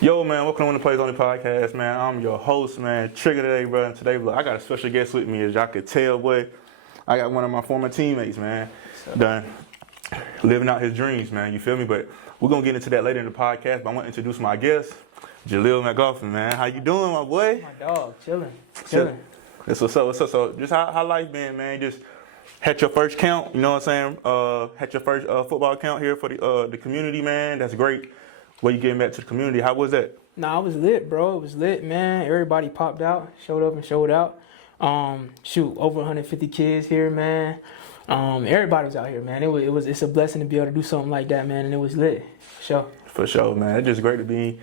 Yo, man, welcome to the Plays Only Podcast, man. I'm your host, man, Trigger today, bro. And today, look, I got a special guest with me, as y'all could tell, boy. I got one of my former teammates, man, done living out his dreams, man. You feel me? But we're gonna get into that later in the podcast. But I want to introduce my guest, JALEEL McLAUGHLin, man. How you doing, my boy? My dog, chilling. That's what's up. What's up? So, just how life been, man? Just had your first count, you know what I'm saying? Had your first football count here for the community, man. That's great. What you getting back to the community? How was that? Nah, I was lit, bro. It was lit, man. Everybody popped out, showed up and showed out. Over 150 kids here, man. Everybody was out here, man. It's a blessing to be able to do something like that, man. And it was lit, for sure. For sure, man. It's just great to be, you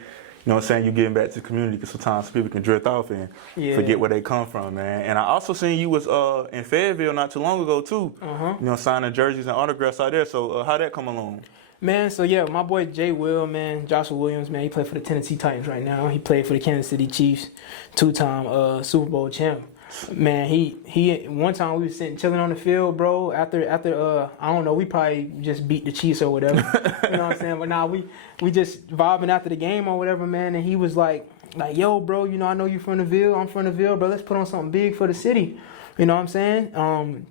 know what I'm saying, you getting back to the community, because sometimes people can drift off and forget where they come from, man. And I also seen you was in Fayetteville not too long ago, too. You know, signing jerseys and autographs out there. So how that come along? Man, so yeah, my boy Jay Will, man, Joshua Williams, man, he played for the Tennessee Titans right now. He played for the Kansas City Chiefs, two-time Super Bowl champ. Man, he one time we was sitting chilling on the field, bro. After I don't know, we probably just beat the Chiefs or whatever. You know what I'm saying? But now we just vibing after the game or whatever, man. And he was like, yo, bro, you know, I know you from the Ville. I'm from the Ville, bro. Let's put on something big for the city. You know what I'm saying?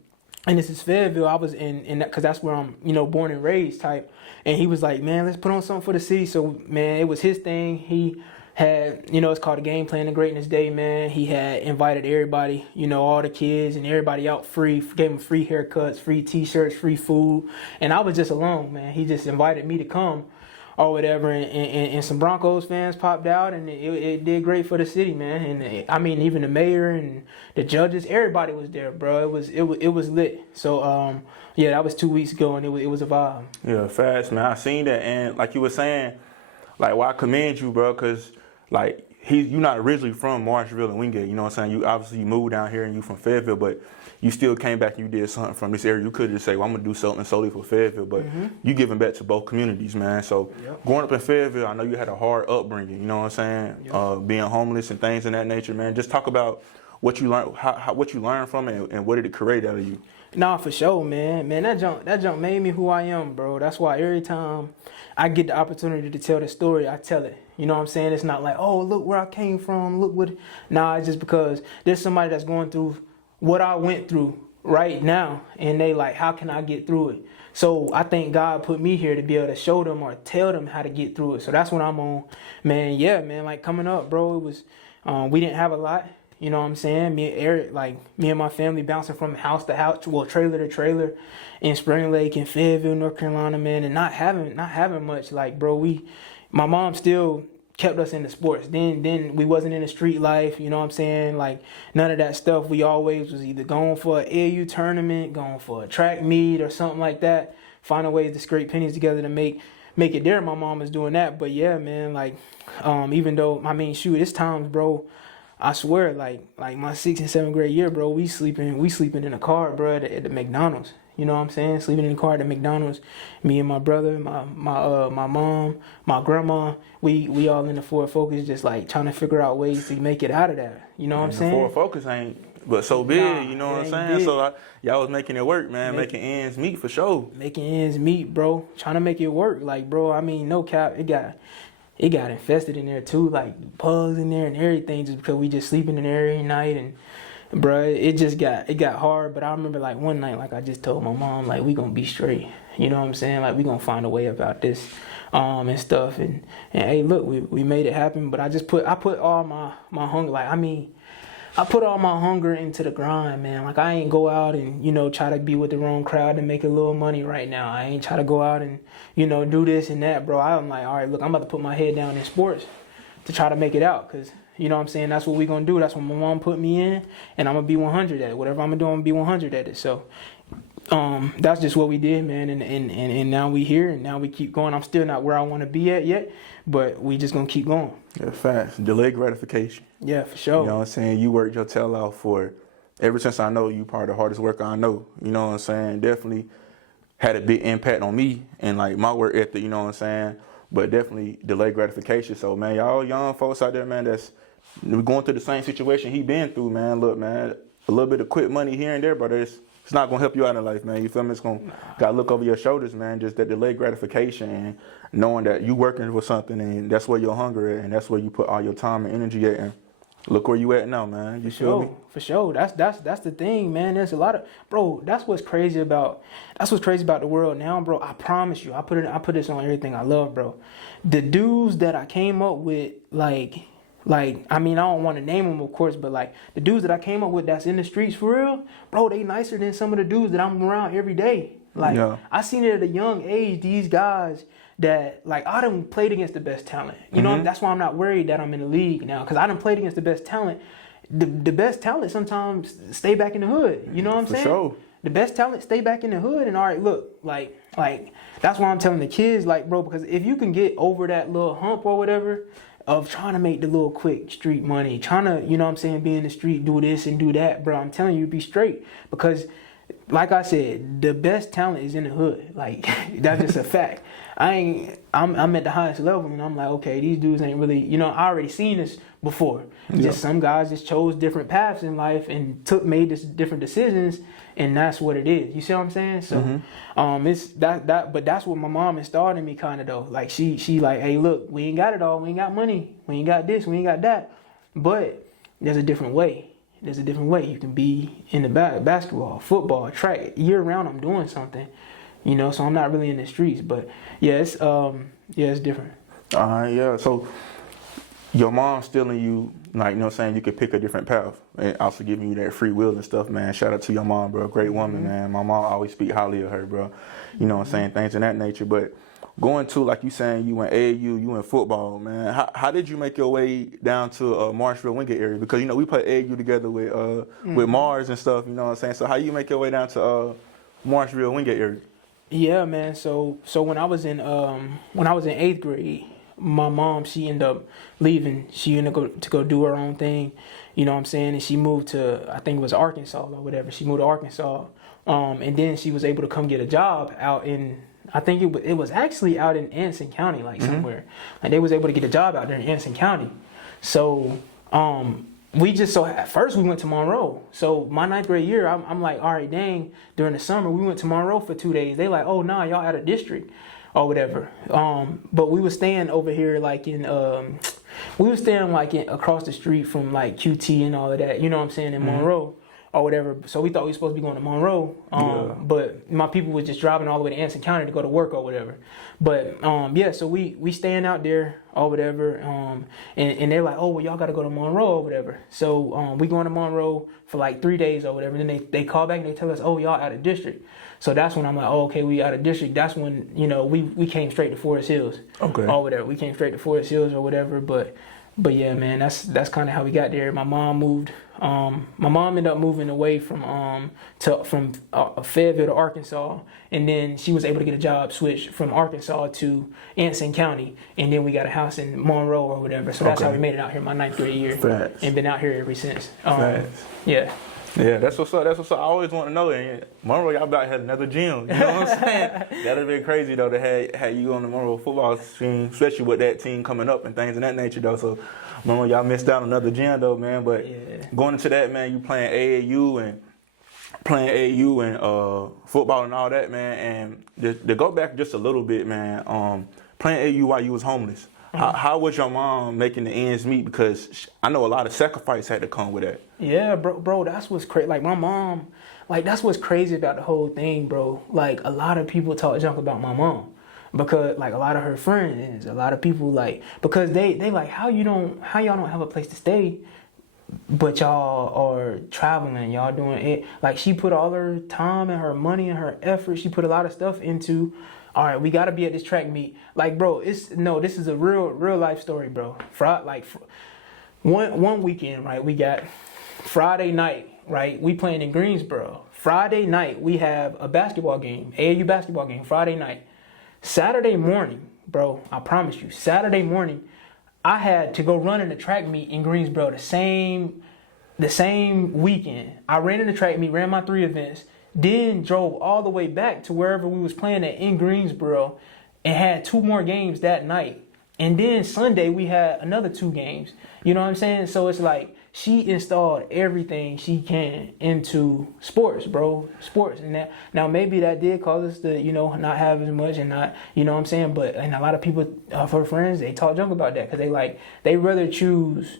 And this is Fayetteville. I was in that, because that's where I'm, you know, born and raised type. And he was like, man, let's put on something for the city. So, man, it was his thing. He had, you know, it's called a Game Plan to Greatness Day, man. He had invited everybody, you know, all the kids and everybody out free, gave them free haircuts, free T-shirts, free food. And I was just alone, man. He just invited me to come or whatever. And some Broncos fans popped out, and it did great for the city, man. And I mean, even the mayor and the judges, everybody was there, bro. It was lit. So, yeah, that was 2 weeks ago, and it was a vibe. Yeah, fast, man. I seen that, and like you were saying, like, well, I commend you, bro, because like you're not originally from Marshville and Wingate. You know what I'm saying? You obviously moved down here, and you from Fayetteville, but you still came back and you did something from this area. You could just say, well, I'm gonna do something solely for Fayetteville, but you giving back to both communities, man. So growing up in Fayettille, I know you had a hard upbringing. You know what I'm saying? Being homeless and things in that nature, man. Just talk about what you learned, what you learned from it, and what did it create out of you. Nah, for sure, man. Man, that jump made me who I am, bro. That's why every time I get the opportunity to tell the story, I tell it. You know what I'm saying? It's not like, oh, look where I came from, look what. Nah, it's just because there's somebody that's going through what I went through right now, and they like, how can I get through it? So I think God put me here to be able to show them or tell them how to get through it. So that's what I'm on, man. Yeah, man. Like coming up, bro, it was we didn't have a lot. You know what I'm saying? Me and Eric, like me and my family bouncing from house to house, well, trailer to trailer in Spring Lake and Fayetteville, North Carolina, man, and not having much. Like, bro, my mom still kept us into sports. Then we wasn't in the street life, you know what I'm saying? Like none of that stuff. We always was either going for an AAU tournament, going for a track meet or something like that, finding ways to scrape pennies together to make it there. My mom was doing that. But yeah, man, like even though, I mean, shoot, it's times, bro, I swear, like my 6th and 7th grade year, bro, we sleeping in a car, bro, at the McDonald's. You know what I'm saying? Sleeping in the car at the McDonald's. Me and my brother, my mom, my grandma, we all in the Ford Focus, just like trying to figure out ways to make it out of that. You know what I'm saying? The Ford Focus ain't but so big, you know what I'm saying? Big. So y'all was making it work, man, making ends meet for sure. Making ends meet, bro. Trying to make it work. Like, bro, I mean, no cap, it got infested in there too, like bugs in there and everything, just because we just sleeping in there every night. And bro, it got hard. But I remember like one night, like I just told my mom, like, we gonna be straight. You know what I'm saying? Like we gonna find a way about this, and stuff. And hey, look, we made it happen. But I put all my hunger, like, I mean, I put all my hunger into the grind, man. Like I ain't go out and, you know, try to be with the wrong crowd to make a little money right now. I ain't try to go out and, you know, do this and that, bro. I'm like, all right, look, I'm about to put my head down in sports to try to make it out, because, you know what I'm saying, that's what we gonna do. That's what my mom put me in, and I'm gonna be 100 at it. Whatever I'm gonna do, I'm gonna be 100 at it. So that's just what we did, man. And now we here, and now we keep going. I'm still not where I want to be at yet, but we just gonna keep going. Yeah, fast. Delayed gratification. Yeah, for sure. You know what I'm saying? You worked your tail off for, ever since I know you, part of the hardest worker I know. You know what I'm saying? Definitely had a big impact on me and like my work ethic, you know what I'm saying? But definitely delayed gratification. So man, y'all young folks out there, man, that's going through the same situation he been through, man. Look, man, a little bit of quick money here and there, but it's not gonna help you out in life, man. You feel me? It's gonna gotta look over your shoulders, man. Just that delayed gratification and knowing that you working for something and that's where your hunger is and that's where you put all your time and energy at. And look where you at now, man. You feel me? For sure. That's the thing, man. There's a lot of, bro. That's what's crazy about the world now, bro. I promise you. I put this on everything I love, bro. The dudes that I came up with, like I mean, I don't want to name them, of course, but like the dudes that I came up with that's in the streets for real, bro. They nicer than some of the dudes that I'm around every day. Like I seen it at a young age. These guys that like I done played against the best talent. You know, that's why I'm not worried that I'm in the league now because I done played against the best talent. The best talent sometimes stay back in the hood. You know what I'm saying? Sure. The best talent stay back in the hood. And all right, look, like that's why I'm telling the kids, like, bro, because if you can get over that little hump or whatever of trying to make the little quick street money, trying to, you know what I'm saying, be in the street, do this and do that, bro, I'm telling you, be straight. Because like I said, the best talent is in the hood. Like that's just a fact. I'm at the highest level and I'm like, okay, these dudes ain't really, you know, I already seen this before. Just some guys just chose different paths in life and made this different decisions, and that's what it is. You see what I'm saying? So it's but that's what my mom installed in me kind of though. Like she like, hey, look, we ain't got it all, we ain't got money, we ain't got this, we ain't got that. But there's a different way. There's a different way. You can be in the basketball, football, track, year round I'm doing something. You know, so I'm not really in the streets, but it's different. Yeah. So your mom's still in you, like, you know what I'm saying, you could pick a different path and also giving you that free will and stuff, man. Shout out to your mom, bro. Great woman, man. My mom always speak highly of her, bro. You know what I'm saying, things of that nature. But going to, like you saying, you in AAU, you in football, man. How did you make your way down to Marshville, Wingate area? Because, you know, we play AAU together with Mars and stuff, you know what I'm saying? So how you make your way down to Marshville, Wingate area? Yeah, man. So when I was in 8th grade, my mom, she ended up leaving. She ended up to go do her own thing, you know what I'm saying? And she moved to, I think it was Arkansas or whatever. She moved to Arkansas, and then she was able to come get a job out in, I think it was actually out in Anson County, like somewhere. Like they was able to get a job out there in Anson County. So at first we went to Monroe. So my 9th grade year, I'm like, all right, dang. During the summer, we went to Monroe for 2 days. They like, oh, nah, y'all out of district or whatever. But we were staying over here like across the street from like QT and all of that. You know what I'm saying, in Monroe or whatever. So we thought we were supposed to be going to Monroe. But my people was just driving all the way to Anson County to go to work or whatever. But so we staying out there or whatever. And they're like, oh, well, y'all got to go to Monroe or whatever. So we going to Monroe for like 3 days or whatever. And then they call back and they tell us, oh, y'all out of district. So that's when I'm like, oh, okay, we out of district. That's when, you know, we came straight to Forest Hills. Okay. Or whatever. We came straight to Forest Hills or whatever. But yeah, man, that's kind of how we got there. My mom moved. My mom ended up moving away from Fayetteville to Arkansas, and then she was able to get a job switched from Arkansas to Anson County, and then we got a house in Monroe or whatever. So that's how we made it out here my 9th grade year. Facts. And been out here ever since. Yeah. Yeah, that's what's up. That's what's up. I always want to know. And Monroe, y'all about to have another gym. You know what I'm saying? That'd have been crazy, though, to have you on the Monroe football team, especially with that team coming up and things of that nature, though. So, Monroe, y'all missed out on another gym, though, man. But going into that, man, you playing AAU and football and all that, man. And to go back just a little bit, man, playing AAU while you was homeless. How was your mom making the ends meet? Because I know a lot of sacrifice had to come with that. Yeah, bro, that's what's crazy. Like my mom, like that's what's crazy about the whole thing, bro. Like a lot of people talk junk about my mom because like a lot of her friends, a lot of people like because they like how y'all don't have a place to stay, but y'all are traveling, y'all doing it. Like she put all her time and her money and her effort. She put a lot of stuff into. All right, we gotta be at this track meet. Like, bro, this is a real life story, bro. One weekend, right? We got Friday night, right? We playing in Greensboro. Friday night, we have a basketball game, AAU basketball game. Friday night, Saturday morning, bro. I promise you, Saturday morning, I had to go run in the track meet in Greensboro the same weekend. I ran in the track meet, ran my 3 events. Then drove all the way back to wherever we was playing at in Greensboro and had 2 more games that night. And then Sunday we had another 2 games. You know what I'm saying? So it's like she installed everything she can into sports, bro. Sports. And that, now maybe that did cause us to, not have as much and not, you know what I'm saying? But, and a lot of people, her friends, they talk junk about that because they rather choose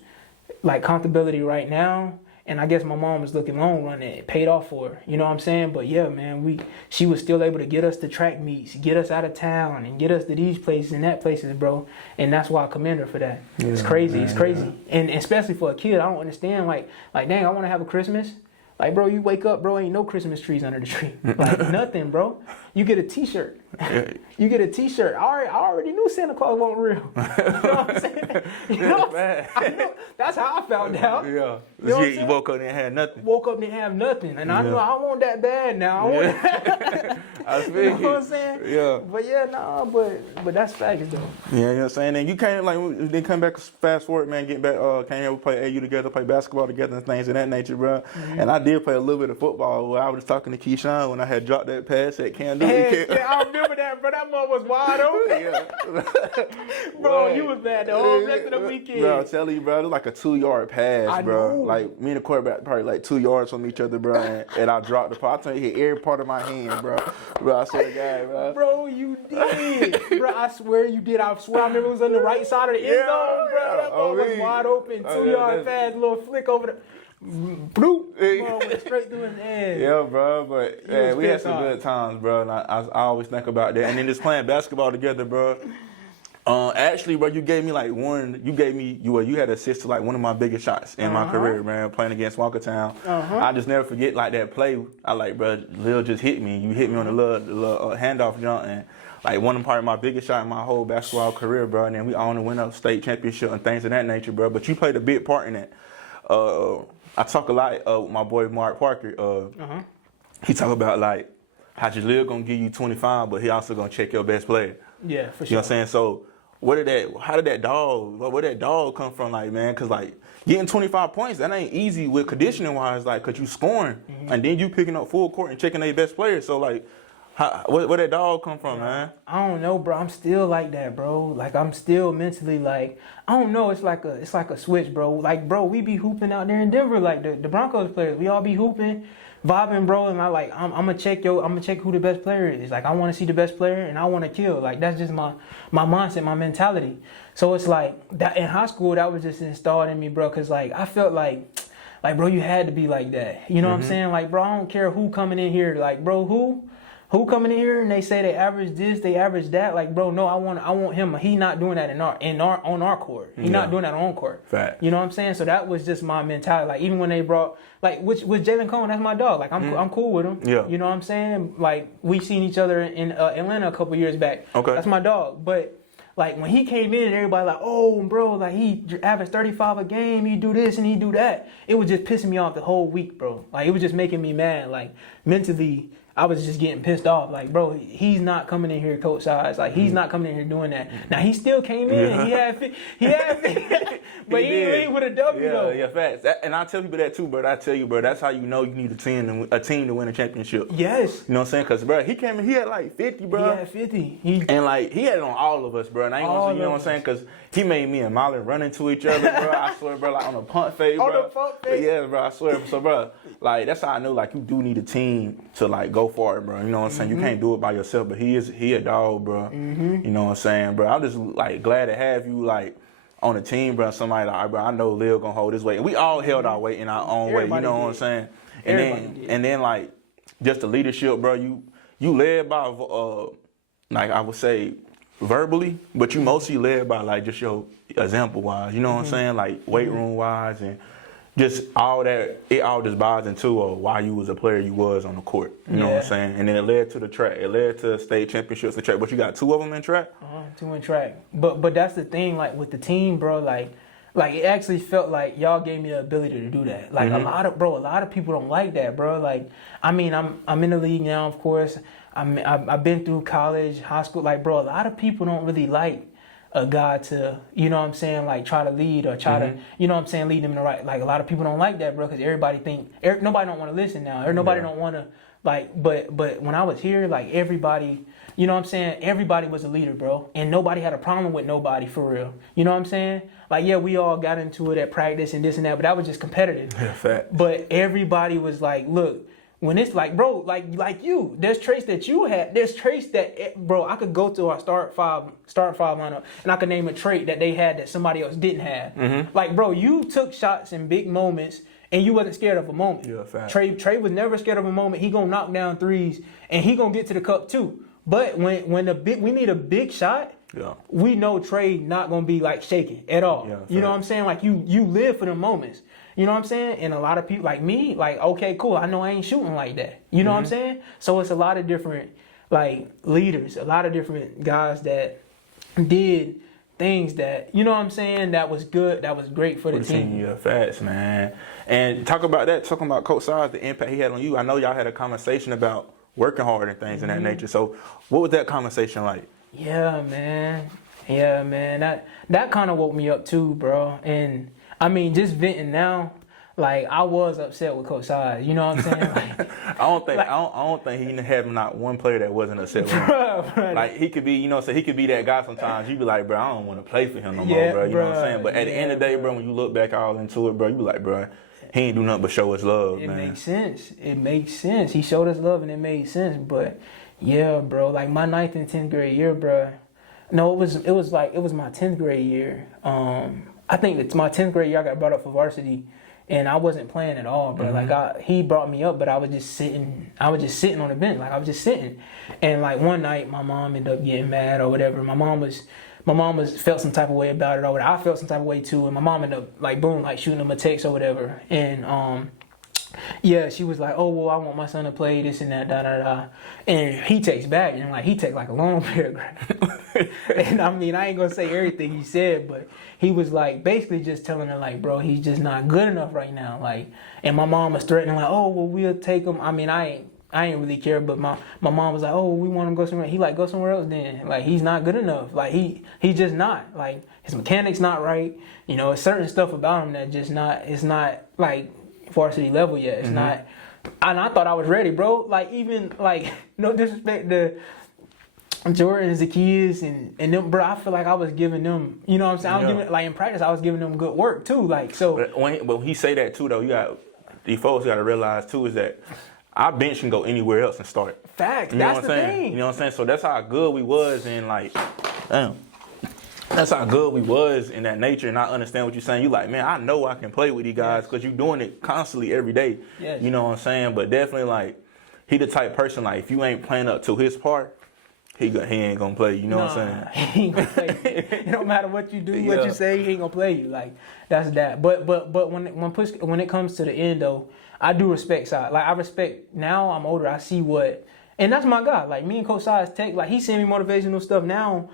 like comfortability right now. And I guess my mom was looking long run, it paid off for her. You know what I'm saying? But yeah, man, she was still able to get us to track meets, get us out of town, and get us to these places and that places, bro. And that's why I commend her for that. Yeah, it's crazy. Man, it's crazy. Yeah. And especially for a kid, I don't understand. Like, dang, I want to have a Christmas. Like, bro, you wake up, bro, ain't no Christmas trees under the tree. Like, nothing, bro. You get a T-shirt. You get a T-shirt. I already knew Santa Claus wasn't real. You know what I'm saying? You know, I know. That's how I found out. Yeah. You know you woke up and didn't have nothing. Woke up and didn't have nothing. And I know I want that bad now. I want that. I was you know what I'm saying? Yeah. But yeah, nah, but that's facts, though. Yeah, you know what I'm saying? And you can't, like, they come back, fast forward, man, get back, came here, we play AU together, play basketball together and things of that nature, bro. Mm-hmm. And I did play a little bit of football. Where I was talking to Keyshawn when I had dropped that pass at Cam Newton. Yeah, I remember that, bro. That mug was wide open. Yeah. Bro, you was bad the whole rest of the weekend. Bro, I'm telling you, bro, it was like a 2-yard pass, bro. Like, me and the quarterback probably like 2 yards from each other, bro. And I dropped the ball. I tell you, hit every part of my hand, bro. Bro, I swear to God, bro. Bro, you did. Bro, I swear you did. I swear I remember it was on the right side of the end zone, bro. That ball was wide open. 2-yard pass, little flick over the... Bloop. Bro, went straight through his head. Yeah, bro, but we had some good times, bro, and I always think about that. And then just playing basketball together, bro. Actually, bro, you gave me you had assist to like one of my biggest shots in my career, man, playing against Walkertown. I just never forget like that play. I like, bro, Lil just hit me. You hit me on the little handoff jump, and like one of my biggest shot in my whole basketball career, bro. And then we all went up state championship and things of that nature, bro. But you played a big part in that. I talk a lot with my boy Mark Parker. He talk about like how JALEEL gonna give you 25, but he also gonna check your best player. Yeah, for sure. You know what I'm saying? So where did that dog come from, like, man? Cause like getting 25 points, that ain't easy with conditioning wise, like, cause you scoring and then you picking up full court and checking their best player. So like, where that dog come from, man? I don't know, bro. I'm still like that, bro. Like, I'm still mentally like, I don't know. It's like a switch, bro. Like, bro, we be hooping out there in Denver, like the Broncos players. We all be hooping, vibing, bro. And I'm gonna check who the best player is. Like, I want to see the best player and I want to kill. Like, that's just my mindset, my mentality. So it's like that in high school, that was just installed in me, bro. Cause like I felt like, bro, you had to be like that. You know what I'm saying? Like, bro, I don't care who coming in here. Like, bro, who coming in here and they say they average this, they average that. Like, bro, no, I want him. He not doing that on our court. He not doing that on court. Fact. You know what I'm saying? So that was just my mentality. Like, even when they brought, like, with Jalen Cone, that's my dog. Like, I'm cool with him. Yeah. You know what I'm saying? Like, we seen each other in Atlanta a couple years back. Okay. That's my dog. But like when he came in and everybody like, oh, bro, like he averaged 35 a game. He do this and he do that. It was just pissing me off the whole week, bro. Like, it was just making me mad. Like, mentally, I was just getting pissed off. Like, bro, he's not coming in here coach size. Like, he's not coming in here doing that. Now, he still came in. And he had but he ain't with a W, though. Yeah, facts. And I tell people that, too, bro. I tell you, bro, that's how you know you need a team to win a championship. Yes. You know what I'm saying? Because, bro, he came in, he had like 50, bro. He had 50. And, like, he had it on all of us, bro. And I ain't gonna say, you know what I'm saying? Because he made me and Molly run into each other, bro. I swear, bro, like on a punt fade, bro. On the punt fade? Yeah, bro, I swear. So, bro, like, that's how I know, like, you do need a team to, like, go for it, bro. You know what I'm saying? You can't do it by yourself, but he a dog, bro. You know what I'm saying, bro? I'm just, like, glad to have you, like, on the team, bro. Somebody like, bro, I know Lil gonna hold his weight. And we all held our weight in our own way, you know what I'm saying? And then, like, just the leadership, bro, you led by, like, I would say, verbally, but you mostly led by, like, just your example-wise, you know what I'm saying? Like, weight room-wise and just all that, it all just buys into why you was a player you was on the court. You know what I'm saying? And then it led to the track. It led to state championships in track. But you got 2 of them in track? 2 in track. But that's the thing, like, with the team, bro, like it actually felt like y'all gave me the ability to do that. Like, a lot of people don't like that, bro. Like, I mean, I'm in the league now, of course. I've been through college, high school. Like, bro, a lot of people don't really like a guy to, you know what I'm saying, like, try to lead or try to, you know what I'm saying, lead them in the right. Like, a lot of people don't like that, bro, because everybody nobody don't want to listen now. Or nobody don't want to, like, but when I was here, like, everybody you know what I'm saying, everybody was a leader, bro. And nobody had a problem with nobody, for real. You know what I'm saying? Like, yeah, we all got into it at practice and this and that, but that was just competitive. Yeah, fact. But everybody was like, look, when it's like, bro, like you, there's traits that you had. There's traits that, bro, I could go to our start five lineup and I could name a trait that they had that somebody else didn't have. Like, bro, you took shots in big moments and you wasn't scared of a moment. Yeah, fact. Trey was never scared of a moment. He gonna knock down threes and he gonna get to the cup too. But when we need a big shot, we know Trey not gonna be like shaking at all. Yeah, you know what I'm saying? Like you live for the moments. You know what I'm saying? And a lot of people like me, like, okay, cool. I know I ain't shooting like that. You know what I'm saying? So it's a lot of different like leaders, a lot of different guys that did things that, you know what I'm saying, that was good, that was great for the team. Yeah, facts, man. And talking about Coach Size, the impact he had on you. I know y'all had a conversation about working hard and things of that nature. So what was that conversation like? Yeah, man. That kind of woke me up too, bro. And I mean, just venting now, like I was upset with Coach Size. You know what I'm saying? Like, I don't think he had not one player that wasn't upset with him. Bruh. Like he could be, you know, so he could be that guy sometimes. You be like, bro, I don't want to play for him no more, bro. You know what I'm saying? But at the end of the day, bro, when you look back all into it, bro, you be like, bro, he ain't do nothing but show us love, man. It makes sense. He showed us love and it made sense. But yeah, bro, like my 9th and 10th grade year, bro. No, it was my 10th grade year. I think it's my 10th grade year I got brought up for varsity. And I wasn't playing at all, bro. Like he brought me up, but I was just sitting on the bench. Like I was just sitting. And like one night my mom ended up getting mad or whatever. My mom was felt some type of way about it or whatever. I felt some type of way too. And my mom ended up like boom, like shooting him a text or whatever. And yeah, she was like, oh well, I want my son to play this and that, da da da. And he takes back and like he takes like a long paragraph. And I mean, I ain't gonna say everything he said, but he was like basically just telling her like, bro, he's just not good enough right now. Like, and my mom was threatening like, oh well, we'll take him. I mean, I ain't really care, but my mom was like, oh, we want him to go somewhere. He like, go somewhere else then. Like, he's not good enough. Like, he just not. Like, his mechanics not right. You know, it's certain stuff about him that just not, it's not like varsity level yet. It's not. And I thought I was ready, bro. Like, even like, no disrespect to Jordan and Zacchaeus and them, bro, I feel like I was giving them, you know what I'm saying? I was giving, like in practice, I was giving them good work too. Like, so. But when he say that too, though, these folks got to realize too is that our bench can go anywhere else and start. Facts. You know That's what I'm the saying? thing. You know what I'm saying? So that's how good we was in like, damn. That's how good we was in that nature, and I understand what you're saying. You like, man, I know I can play with these guys because you're doing it constantly every day. Yes. You know what I'm saying? But definitely, like, he the type person, like, if you ain't playing up to his part, he ain't gonna play. You know what I'm saying? He ain't gonna play you. No matter what you do, what you say, he ain't gonna play you. Like, that's that. But when it comes to the end though, I do respect Size. Like, I respect, now I'm older, I see what, and that's my guy. Like, me and Coach Size like, he send me motivational stuff now.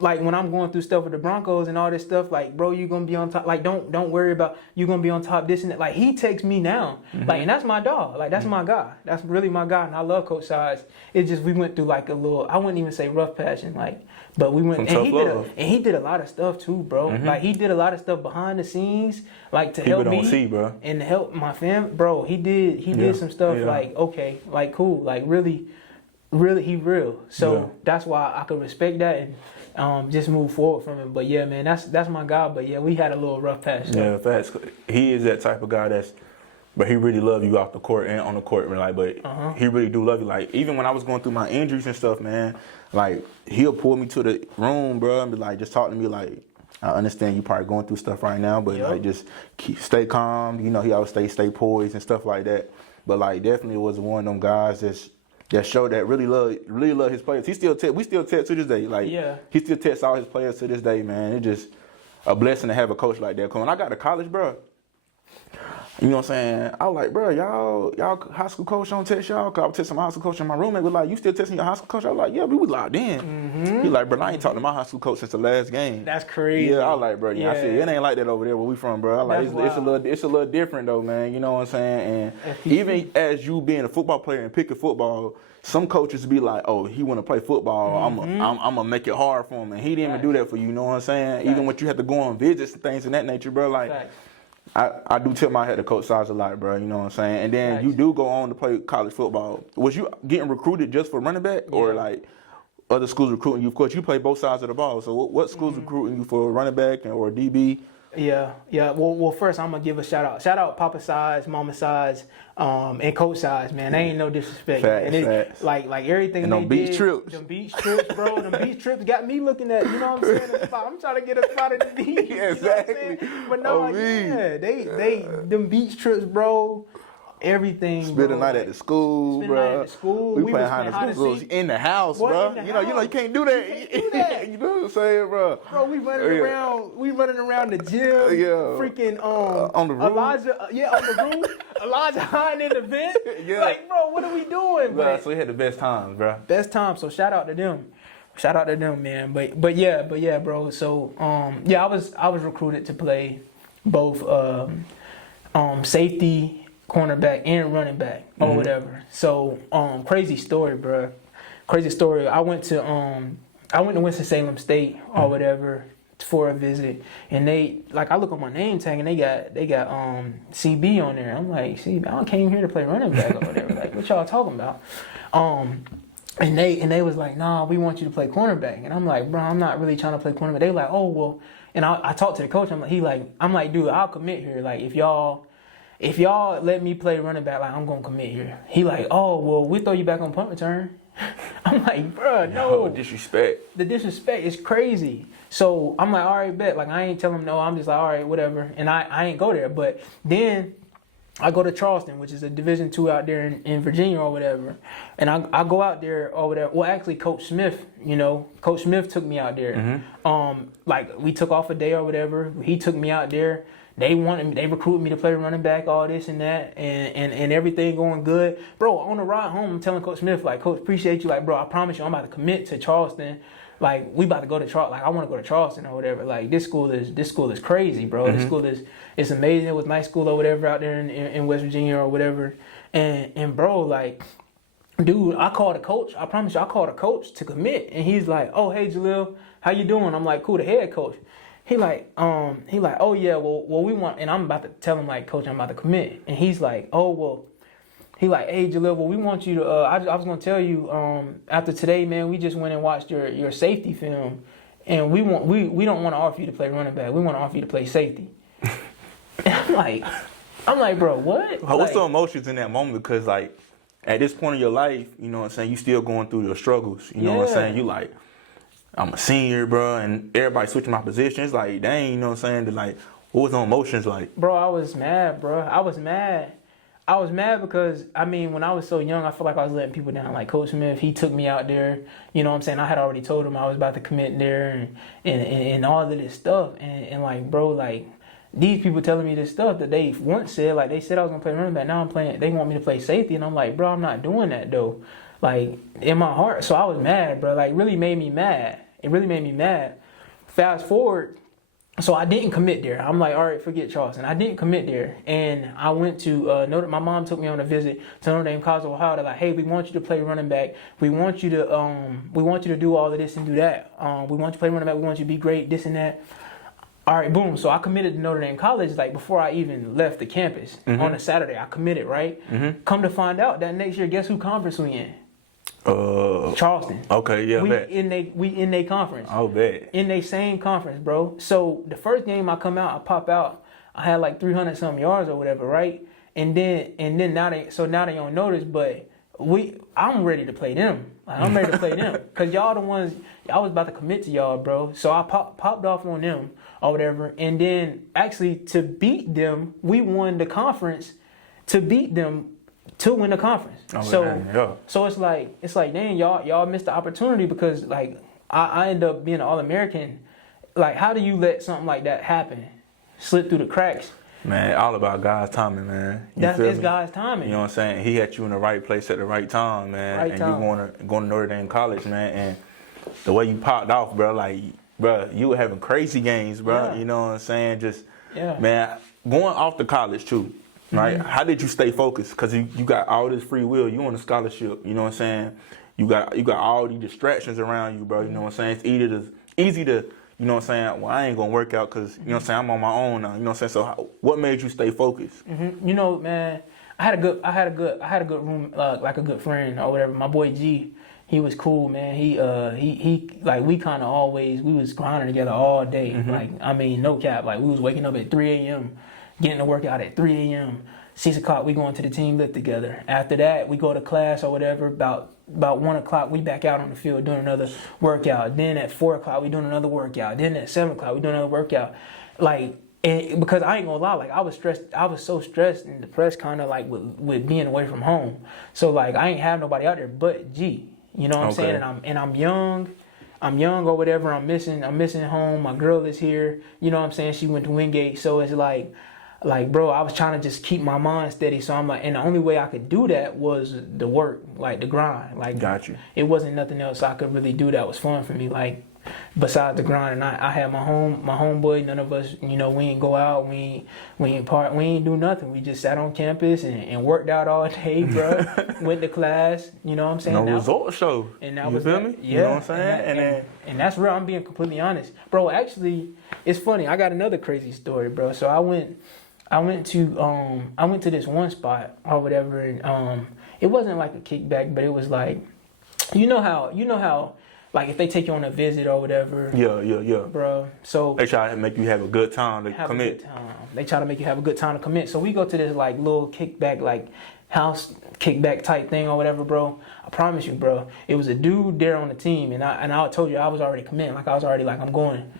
Like when I'm going through stuff with the Broncos and all this stuff, like, bro, you gonna be on top. Like, don't worry about, you gonna be on top, this and that. Like, he takes me now. Like, and that's my dog. Like, that's my guy. That's really my guy. And I love Coach Size. It's just, we went through like a little, I wouldn't even say rough passion, like, but we went, and he did a lot of stuff too, bro. Like, he did a lot of stuff behind the scenes, like to help me bro. And to help my fam, bro. He did some stuff like, okay, like cool, like really, he real. So that's why I could respect that and just move forward from him. But yeah, man, that's my guy. But yeah, we had a little rough patch. Yeah, facts. He is that type of guy but he really love you off the court and on the court, like, but he really do love you. Like, even when I was going through my injuries and stuff, man, like, he'll pull me to the room, bro, and be like, just talk to me like, I understand you probably going through stuff right now, but like, just stay calm. You know, he always stay poised and stuff like that. But like, definitely was one of them guys that showed that really love his players. We still text to this day. Like, he still texts all his players to this day, man. It's just a blessing to have a coach like that. Cause when I got to college, bro, you know what I'm saying? I was like, bro, y'all high school coach don't text y'all. Cause I was texting my high school coach and my roommate was like, you still texting your high school coach? I was like, yeah, we was locked in. He like, bro, I ain't talked to my high school coach since the last game. That's crazy. Yeah, I was like, bro, I said, it ain't like that over there where we from, bro. I like, it's a little different though, man. You know what I'm saying? And even as you being a football player and picking football, some coaches be like, oh, he want to play football. I'm gonna make it hard for him, and he didn't even do that for you. You know what I'm saying? Even when you had to go on visits and things of that nature, bro. Like, I do tip my head to Coach Size a lot, bro. You know what I'm saying? And then Nice. you do go on to play college football. Was you getting recruited just for running back, or like other schools recruiting you? Of course, you play both sides of the ball. So what schools recruiting you for running back or DB? Yeah. Well, first I'm gonna give a shout out. Shout out Papa Size, Mama Size, and Coach Size, man. They ain't no disrespect. Facts, and facts. like everything And they them beach did, trips. them beach trips, bro. Them beach trips got me looking at, you know what I'm saying? I'm trying to get a spot at the beach. Yeah, You know what I'm exactly. saying? But no, yeah, they them beach trips, bro. Everything. Spend the bro. night at the school, Spend bro. the night at the school. We We playing was hide playing and seek in the house, What, bro. in the You know, you house? can't do that. You can't do that. You know what I'm saying, bro? Bro, we running around. We running around the gym. Yeah. Freaking on the roof. Elijah. On the roof. Elijah hiding in the vent. Yeah. Like, bro, what are we doing? Bro, But so we had the best times, bro. best time. So shout out to them. Shout out to them, man. But yeah, bro. So I was recruited to play both safety, cornerback, and running back or whatever. So crazy story, bro. Crazy story. I went to Winston-Salem State or whatever for a visit, and they I look on my name tag and they got CB on there. I'm like, CB, I came here to play running back or whatever. Like, what y'all talking about? And they was like, nah, we want you to play cornerback. And I'm like, bro, I'm not really trying to play cornerback. They were like, oh well. And I talked to the coach. I'm like, dude, I'll commit here. Like, if y'all let me play running back, like, I'm gonna commit here. He like, oh well, we throw you back on punt return. I'm like, bro, no. Disrespect. The disrespect is crazy. So I'm like, all right, bet. Like, I ain't tell him no. I'm just like, all right, whatever. And I ain't go there. But then I go to Charleston, which is a Division II out there in Virginia or whatever. And I go out there or whatever. Well, actually, Coach Smith, Coach Smith took me out there. Like, we took off a day or whatever. He took me out there. They recruited me to play running back, all this and that, and everything going good. Bro, on the ride home, I'm telling Coach Smith, like, Coach, appreciate you. Like, bro, I promise you, I'm about to commit to Charleston. Like, we about to go to Charleston. Like, I want to go to Charleston or whatever. Like, this school is crazy, bro. This school it's amazing. It was nice school or whatever out there in West Virginia or whatever. And bro, like, dude, I called a coach. I promise you, I called a coach to commit. And he's like, oh, hey, Jaleel, how you doing? I'm like, cool, the head coach. He like, oh yeah, well we want, and I'm about to tell him, like, coach, I'm about to commit. And he's like, oh well, he like, hey Jaleel, well we want you to, I was gonna tell you, after today, man, we just went and watched your safety film, and we don't want to offer you to play running back. We want to offer you to play safety. And I'm like, bro, what? What's the emotions in that moment? Because, like, at this point in your life, you know what I'm saying, you still going through your struggles. You know what I'm saying? You like, I'm a senior, bro, and everybody switching my position. It's like, dang, you know what I'm saying? Like, what was the emotions like? Bro, I was mad, bro. I was mad because, I mean, when I was so young, I feel like I was letting people down. Like, Coach Smith, he took me out there. You know what I'm saying? I had already told him I was about to commit there and all of this stuff. And like, bro, like, these people telling me this stuff that they once said, like, they said I was going to play running back. Now they want me to play safety. And I'm like, bro, I'm not doing that, though. Like, in my heart. So I was mad, bro. Like, really made me mad. It really made me mad. Fast forward, so I didn't commit there. I'm like, all right, forget Charleston. I didn't commit there. And I went to, my mom took me on a visit to Notre Dame College of Ohio. They're like, hey, we want you to play running back. We want you to do all of this and do that. We want you to play running back. We want you to be great, this and that. All right, boom. So I committed to Notre Dame College, like, before I even left the campus on a Saturday. I committed, right? Come to find out that next year, guess who conference we in? Charleston. Okay, yeah, we in they conference. I'll bet. In they same conference, bro. So the first game I come out, I pop out. I had like 300 something yards or whatever, right? And then now they don't notice, but I'm ready to play them. Like, I'm ready to play them because y'all the ones I was about to commit to y'all, bro. So I popped off on them or whatever, and then actually to beat them, we won the conference. To beat them. To win the conference. So it's like, dang, y'all missed the opportunity because, like, I end up being an All-American. Like, how do you let something like that happen? Slip through the cracks. Man, all about God's timing, man. It's God's timing. You know what I'm saying? He had you in the right place at the right time, man. You going to Notre Dame College, man. And the way you popped off, bro, like, bro, you were having crazy games, bro. Yeah. You know what I'm saying? Just, man, going off to college, too. Right? How did you stay focused? Because you got all this free will. You on a scholarship. You know what I'm saying? You got all these distractions around you, bro. You know what I'm saying? It's easy to you know what I'm saying, well, I ain't gonna work out because, you know what I'm saying, I'm on my own now. You know what I'm saying? So what made you stay focused? You know, man, I had a good room, like a good friend or whatever. My boy G, he was cool, man. He like we kind of always, we was grinding together all day. Like, I mean, no cap. Like we was waking up at 3 a.m., getting to work out at 3 a.m. 6 o'clock, we going to the team lift together. After that, we go to class or whatever. About 1 o'clock, we back out on the field doing another workout. Then at 4 o'clock, we doing another workout. Then at 7 o'clock, we doing another workout. Like, and because I ain't gonna lie, like I was stressed. I was so stressed and depressed, kind of like with being away from home. So like I ain't have nobody out there but G. You know what I'm saying? And I'm young. I'm young or whatever. I'm missing home. My girl is here. You know what I'm saying? She went to Wingate, so it's like, bro, I was trying to just keep my mind steady. So I'm like, and the only way I could do that was the work, like the grind. Like, got you. It wasn't nothing else I could really do that was fun for me. Like, besides the grind, and I had my homeboy. None of us, you know, we ain't go out, we ain't part, we ain't do nothing. We just sat on campus and worked out all day, bro. Went to class, you know what I'm saying? No results show. And that you was feel that, me? yeah. You know what I'm saying? And that's real. I'm being completely honest, bro. Actually, it's funny. I got another crazy story, bro. So I went to this one spot or whatever, and it wasn't like a kickback, but it was like, you know how like if they take you on a visit or whatever. Yeah. Bro. So they try to make you have a good time to commit. They try to make you have a good time to commit. So we go to this like little kickback, like house kickback type thing or whatever, bro. I promise you, bro. It was a dude there on the team, and I told you I was already committing, like I was already like I'm going.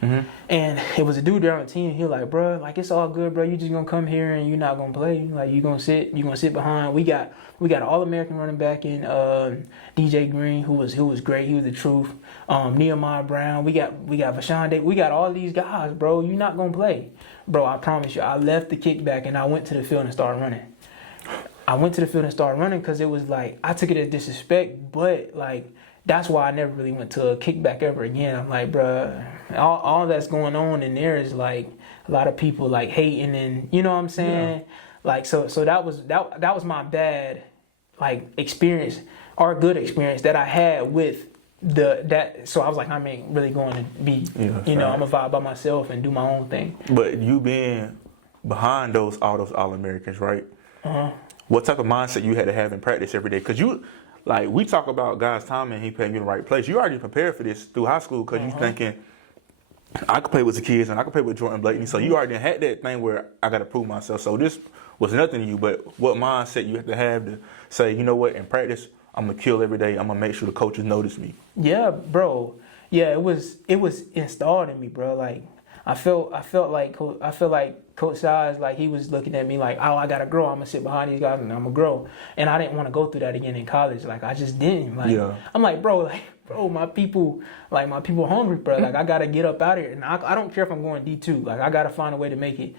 And it was a dude there on the team. He was like, bro, like it's all good, bro. You just gonna come here and you're not gonna play. Like you gonna sit behind. We got an All-American running back in DJ Green, who was great. He was the truth. Nehemiah Brown. We got Vashawn Day. We got all these guys, bro. You're not gonna play, bro. I promise you. I left the kickback and I went to the field and started running. I went to the field and started running because it was like, I took it as disrespect, but like, that's why I never really went to a kickback ever again. I'm like, bruh, all that's going on in there is like a lot of people like hating and, you know what I'm saying? Yeah. Like, so that was my bad, like experience or good experience that I had with so I was like, I ain't really going to be, you know, I'm gonna vibe by myself and do my own thing. But you being behind all those All-Americans, right? What type of mindset you had to have in practice every day? Because you, like, we talk about God's timing, He put you in the right place. You already prepared for this through high school because you thinking, I could play with the kids and I could play with Jordan Blakeney. So you already had that thing where I got to prove myself. So this was nothing to you, but what mindset you have to say, you know what, in practice, I'm going to kill every day. I'm going to make sure the coaches notice me. Yeah, bro. Yeah, it was installed in me, bro. Like, I felt like Coach Size, like he was looking at me like, oh, I gotta grow. I'm gonna sit behind these guys and I'm gonna grow. And I didn't want to go through that again in college. Like I just didn't. Like I'm like, bro, my people hungry, bro. Like I gotta get up out of here. And I don't care if I'm going D2. Like I gotta find a way to make it.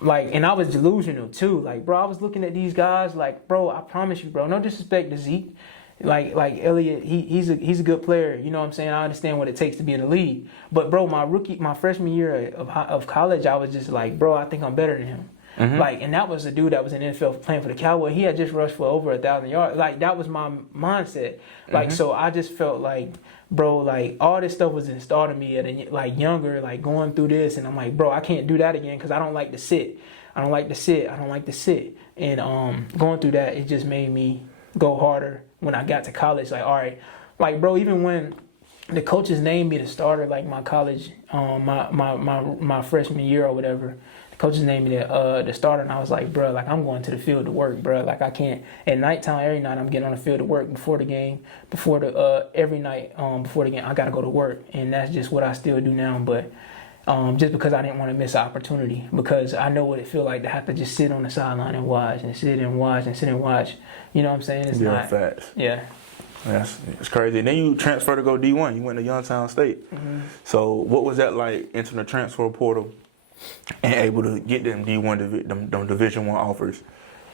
Like, and I was delusional too. Like, bro, I was looking at these guys. Like, bro, I promise you, bro. No disrespect to Zeke. Like Elliott, he's a good player. You know what I'm saying? I understand what it takes to be in the league. But bro, my freshman year of college, I was just like, bro, I think I'm better than him. Like, and that was a dude that was in the NFL playing for the Cowboys. He had just rushed for over 1,000 yards. Like that was my mindset. Like so, I just felt like, bro, like all this stuff was installed in me at like younger, like going through this, and I'm like, bro, I can't do that again because I don't like to sit. And going through that, it just made me go harder. When I got to college, like, all right, like, bro, even when the coaches named me the starter, like my college, my freshman year or whatever, the coaches named me the starter, and I was like, bro, like, I'm going to the field to work, bro. Like, I can't, at nighttime, every night, I'm getting on the field to work before the game, every night before the game, I got to go to work, and that's just what I still do now, but just because I didn't want to miss an opportunity, because I know what it feels like to have to just sit on the sideline and watch and sit and watch and sit and watch. You know what I'm saying? It's not facts. Yeah. It's crazy. And then you transferred to go D1. You went to Youngstown State. So what was that like entering the transfer portal and able to get them D1, them Division I offers?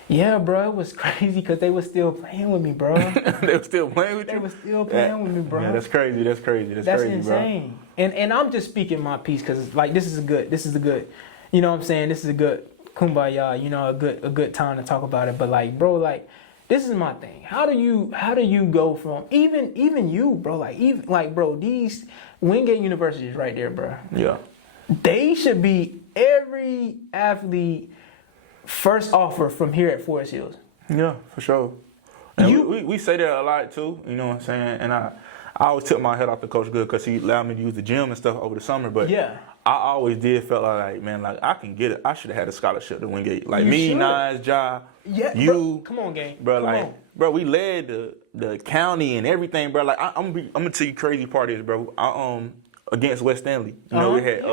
Yeah, bro, it was crazy because they were still playing with me, bro. They were still playing with you? They were still playing with me, bro. Yeah, that's crazy. That's crazy, insane. Bro. And I'm just speaking my piece because like this is a good, you know what I'm saying? This is a good kumbaya, you know, a good time to talk about it. But like, bro, like this is my thing. How do you go from even you, bro? Like bro, these Wingate University is right there, bro. Yeah. They should be every athlete first offer from here at Forest Hills. Yeah, for sure. And we say that a lot too, you know what I'm saying? And I always took my head off the Coach Good because he allowed me to use the gym and stuff over the summer. But yeah, I always did felt like, man, like I can get it. I should have had a scholarship to Wingate. Like you me, should. Nas, Ja, Yeah, you. bro, come on, gang. Bro, come like, on. bro, we led the county and everything, bro. Like, I'm gonna tell you crazy part is, bro. Against West Stanley, you know, we had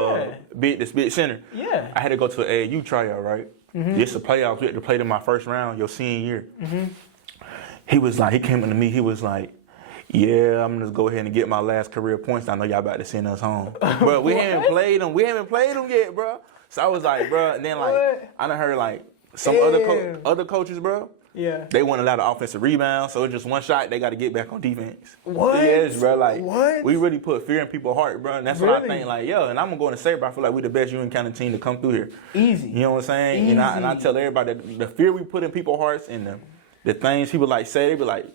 this big center. Yeah. I had to go to an AAU tryout, right? Just the playoffs. We had to play them my first round, your senior year. He came up to me. He was like, "Yeah, I'm gonna just go ahead and get my last career points. I know y'all about to send us home, but we haven't played them. We haven't played them yet, bro." So I was like, "Bro," and then like I done heard like some other coaches, bro. Yeah. They wouldn't allow the offensive rebound, so it's just one shot. They got to get back on defense. What? Yes, bro. Like, what? We really put fear in people's heart, bro. And that's what I think. Like, yo, and I'm going to say, bro, I feel like we the best UN County team to come through here. Easy. You know what I'm saying? Easy. And I tell everybody that the fear we put in people's hearts and the things people like say, they be like,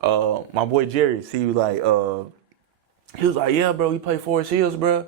my boy Jerry, he was like, yeah, bro, we play Forest Hills, bro.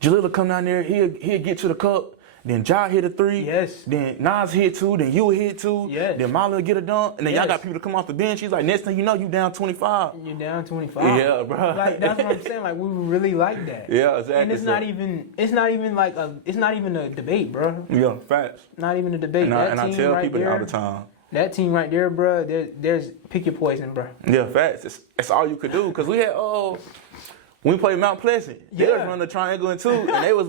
JALEEL will come down there, he'll get to the cup. Then Ja hit a 3. Yes. Then Nas hit 2. Then you hit 2. Yes. Then Molly will get a dunk. And then y'all got people to come off the bench. He's like, next thing you know, you down 25. You're down 25. Yeah, bro. Like that's what I'm saying. Like we really like that. Yeah, exactly. And it's not even a debate, bro. Yeah, facts. Not even a debate. And I tell people that all the time. That team right there, bro. There's pick your poison, bro. Yeah, facts. That's all you could do. Cause we had we played Mount Pleasant. They was running the triangle in 2, and they were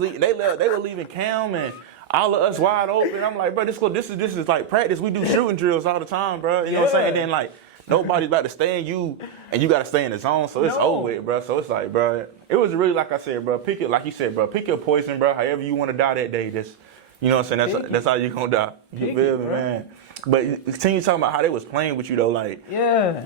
leaving Cam and all of us wide open. I'm like, bro, this is like practice. We do shooting drills all the time, bro. You know what I'm saying? And then like nobody's about to stay in you, and you got to stay in the zone. So it's over with, bro. So it's like, bro, it was really like I said, bro. Pick it, like you said, bro. Pick your poison, bro. However you want to die that day. Just, you know what I'm saying? That's how you gonna die. You feel me, man? But continue talking about how they was playing with you though, like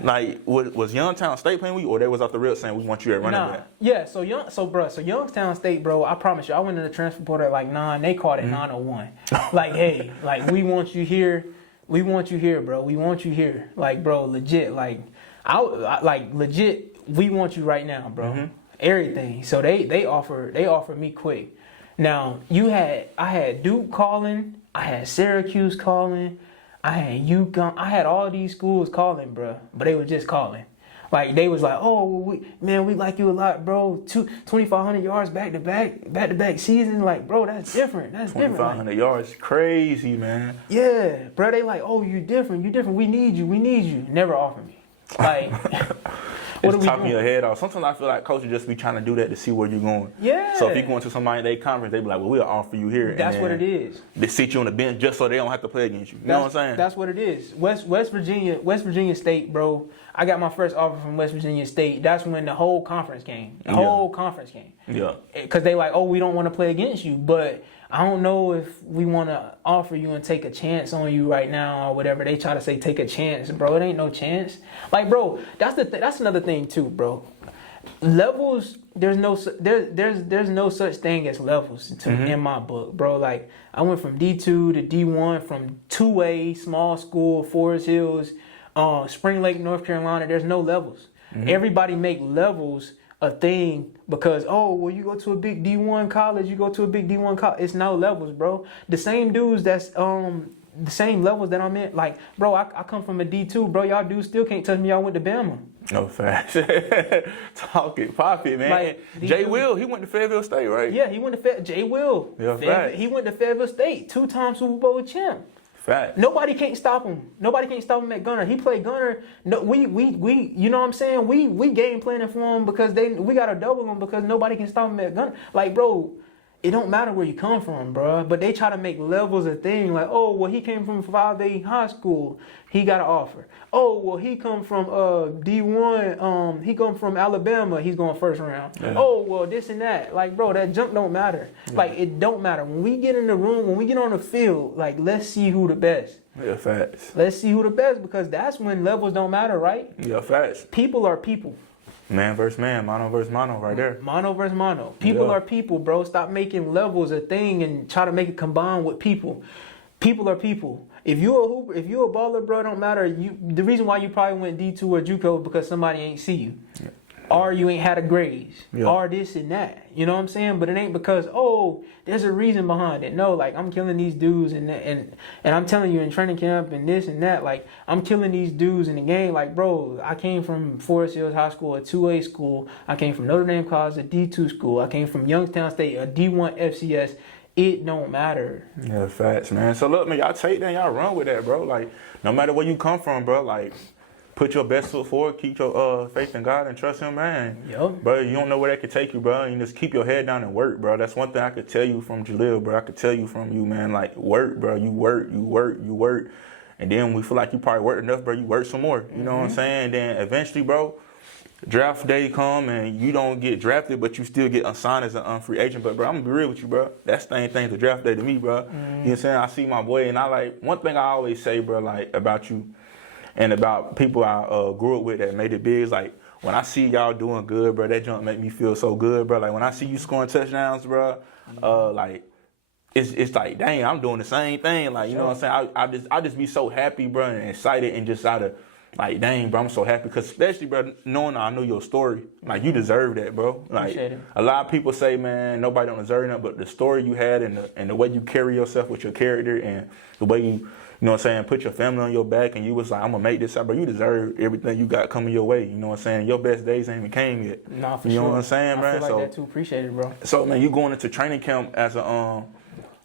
like was Youngstown State playing with you, or they was off the real saying we want you at running back? Yeah, so Youngstown State, bro, I promise you, I went in the transfer portal at like 9, they called it 901. Like, hey, like we want you here, bro, we want you here. Like, bro, legit, like I like legit, we want you right now, bro. Everything. So they offered me quick. Now I had Duke calling, I had Syracuse calling, I had UConn, I had all these schools calling, bro, but they were just calling. Like they was like, oh, well, we like you a lot, bro. 2,500 yards back to back season. Like, bro, that's different. That's different. 2,500 yards, crazy, man. Yeah, bro. They like, oh, you different. We need you. Never offer me. Like, what it's topping your head off. Sometimes I feel like coaches just be trying to do that to see where you're going. Yeah. So if you go into somebody in their conference, they be like, well, we'll offer you here. That's what it is. They sit you on the bench just so they don't have to play against you. You know what I'm saying? That's what it is. West Virginia State, bro. I got my first offer from West Virginia State. That's when the whole conference came. Yeah. Because they like, oh, we don't want to play against you, but I don't know if we want to offer you and take a chance on you right now or whatever. They try to say take a chance, bro. It ain't no chance. Like, bro, that's another thing too, bro. Levels, there's no such thing as levels in my book, bro. Like, I went from D2 to D1, from 2A, small school, Forest Hills, Spring Lake, North Carolina. There's no levels. Everybody make levels a thing because, oh, well, you go to a big D1 college, It's no levels, bro. The same dudes that's the same levels that I'm in. Like, bro, I come from a D2, bro. Y'all dudes still can't touch me. Y'all went to Bama. No facts. Talk it, pop it, man. Like, JALEEL, he went to Fayetteville State, right? Yeah, he went to JALEEL. Yeah, facts. He went to Fayetteville State, 2-time Super Bowl champ. Facts. Nobody can't stop him. Nobody can't stop him at Gunner. He played Gunner. No, we you know what I'm saying? We game planning for him because we gotta double him because nobody can stop him at Gunner. Like, bro, it don't matter where you come from, bro. But they try to make levels a thing. Like, oh, well, he came from 5A high school. He got an offer. Oh, well, he come from D1. He come from Alabama. He's going first round. Yeah. Oh, well, this and that. Like, bro, that junk don't matter. Yeah. Like, it don't matter. When we get in the room, when we get on the field, like, let's see who the best. Yeah, facts. Let's see who the best because that's when levels don't matter, right? Yeah, facts. People are people. Man versus man, mono versus mono right there. Mono versus mono. People are people, bro. Stop making levels a thing and try to make it combine with people. people are people. If you a hooper, if you a baller, bro, it don't matter. The reason why you probably went D2 or JUCO because somebody ain't see you. Yeah. Or you ain't had a grades, or this and that. You know what I'm saying? But it ain't because, oh, there's a reason behind it. No, like, I'm killing these dudes and I'm telling you in training camp and this and that, like, I'm killing these dudes in the game. Like, bro, I came from Forest Hills High School, a 2A school. I came from Notre Dame College, a D2 school. I came from Youngstown State, a D1 FCS. It don't matter. Yeah, facts, man. So, look, man, y'all take that, y'all run with that, bro. Like, no matter where you come from, bro, like, put your best foot forward, keep your faith in God and trust Him, man. Yep. Bro, you don't know where that could take you, bro. You just keep your head down and work, bro. That's one thing I could tell you from JALEEL, bro. I could tell you from you, man. Like, work, bro. You work. And then when we feel like you probably worked enough, bro, you work some more. You know what I'm saying? And then eventually, bro, draft day come and you don't get drafted, but you still get unsigned as an unfree agent. But, bro, I'm going to be real with you, bro. That's the same thing to draft day to me, bro. You know what I'm saying? I see my boy, and I like, one thing I always say, bro, like, about you, and about people I grew up with that made it big, is like, when I see y'all doing good, bro, that jump make me feel so good, bro. Like, when I see you scoring touchdowns, bro, like, it's like, dang, I'm doing the same thing. Like, you know what I'm saying? I just be so happy, bro, and excited, and just out of, like, dang, bro, I'm so happy. Because especially, bro, knowing I know your story, like, you deserve that, bro. Like, a lot of people say, man, nobody don't deserve that, but the story you had and the way you carry yourself with your character and the way you know what I'm saying, put your family on your back, and you was like, I'm going to make this out, bro. You deserve everything you got coming your way. You know what I'm saying? Your best days ain't even came yet. Nah, for you sure. You know what I'm saying, man? I feel like that too. Appreciate it, bro. So, man, you going into training camp as a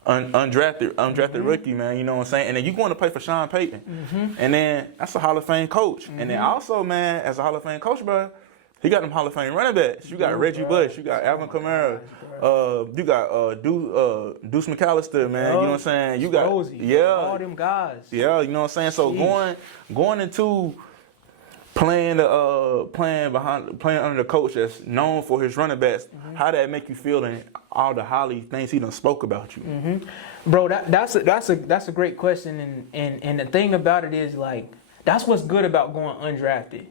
undrafted rookie, man. You know what I'm saying? And then you going to play for Sean Payton. And then that's a Hall of Fame coach. And then also, man, as a Hall of Fame coach, bro, he got them Hall of Fame running backs. You got Reggie Bush. You got Alvin Kamara. You got Deuce McAllister, man. You know what I'm saying? You got all them guys. Yeah, you know what I'm saying? So going into playing under the coach that's known for his running backs, how that make you feel and all the highly things he done spoke about you? Bro, that's a great question, and the thing about it is, like, that's what's good about going undrafted.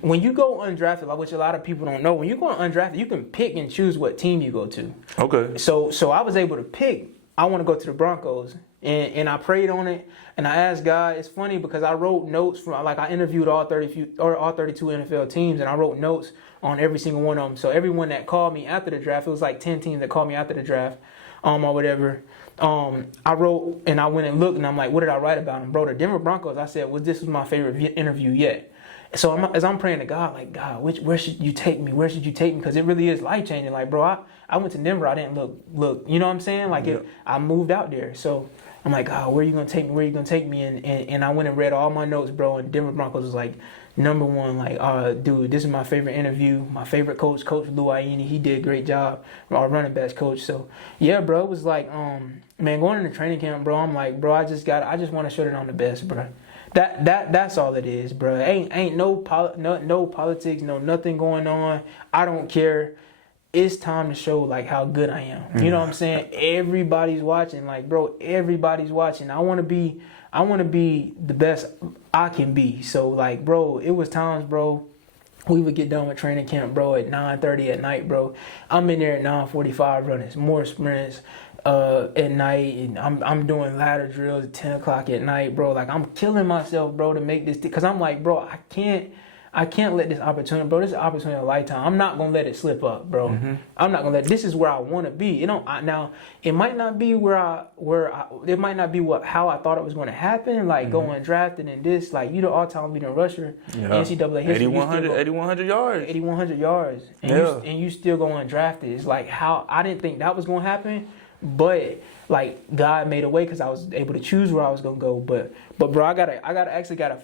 When you go undrafted, like, which a lot of people don't know, when you go undrafted, you can pick and choose what team you go to. Okay. So I was able to pick, I want to go to the Broncos. And I prayed on it, and I asked God. It's funny because I wrote notes from, like, I interviewed all 32 NFL teams, and I wrote notes on every single one of them. So everyone that called me after the draft, it was like 10 teams that called me after the draft, or whatever. I wrote and I went and looked, and I'm like, what did I write about them, bro? The Denver Broncos. I said, well, this was my favorite interview yet. So as I'm praying to God, like, God, where should you take me? Where should you take me? Because it really is life changing. Like, bro, I went to Denver. I didn't look. You know what I'm saying? Like, I moved out there. So I'm like, God, where are you gonna take me? Where are you gonna take me? And I went and read all my notes, bro. And Denver Broncos was like number one. Like, dude, this is my favorite interview. My favorite coach, Coach Lou Aini. He did a great job. Our running backs coach. So yeah, bro, it was like, man, going into training camp, bro. I'm like, bro, I just want to show that I'm the best, bro. That's all it is, bro. Ain't no politics, no nothing going on. I don't care. It's time to show, like, how good I am. You know what I'm saying? Everybody's watching, like, bro. Everybody's watching. I want to be the best I can be. So, like, bro, it was times, bro, we would get done with training camp, bro, at 9:30 at night, bro. I'm in there at 9:45 running more sprints at night, and I'm doing ladder drills at 10 o'clock at night, bro. Like, I'm killing myself, bro, to make this, because I'm like, bro, I can't let this opportunity, bro. This is an opportunity of a lifetime. I'm not gonna let it slip up, bro. I'm not gonna let. This is where I want to be. Now it might not be it might not be how I thought it was gonna happen. Like going drafted and this, like, you know, all-time leading rusher, NCAA history, 8,100 yards, 8,100 yards, and you still going drafted. It's like, how I didn't think that was gonna happen, but like, God made a way because I was able to choose where I was gonna go. But bro, I actually got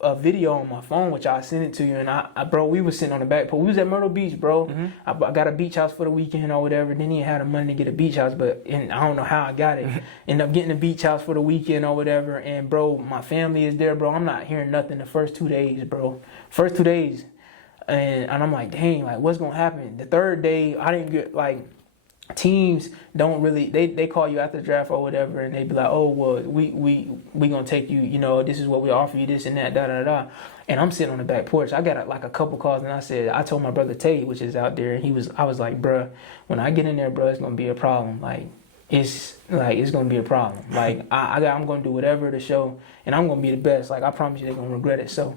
a video on my phone, which I sent it to you. And bro, we was sitting on the back porch. We was at Myrtle Beach, bro. I got a beach house for the weekend or whatever. Then he had the money to get a beach house, and I don't know how I got it. Ended up getting a beach house for the weekend or whatever. And bro, my family is there, bro. I'm not hearing nothing the first 2 days, bro. First 2 days, and I'm like, dang, like, what's gonna happen? The third day, I didn't get, like, teams don't really, they call you after the draft or whatever, and they be like, oh, well, we gonna take you, you know, this is what we offer you, this and that, da da da. And I'm sitting on the back porch. I got like a couple calls, and I told my brother Tate, which is out there, and I was like, bruh, when I get in there, bruh, it's gonna be a problem. Like, it's gonna be a problem. Like I'm gonna do whatever to show, and I'm gonna be the best. Like I promise you, they're gonna regret it. So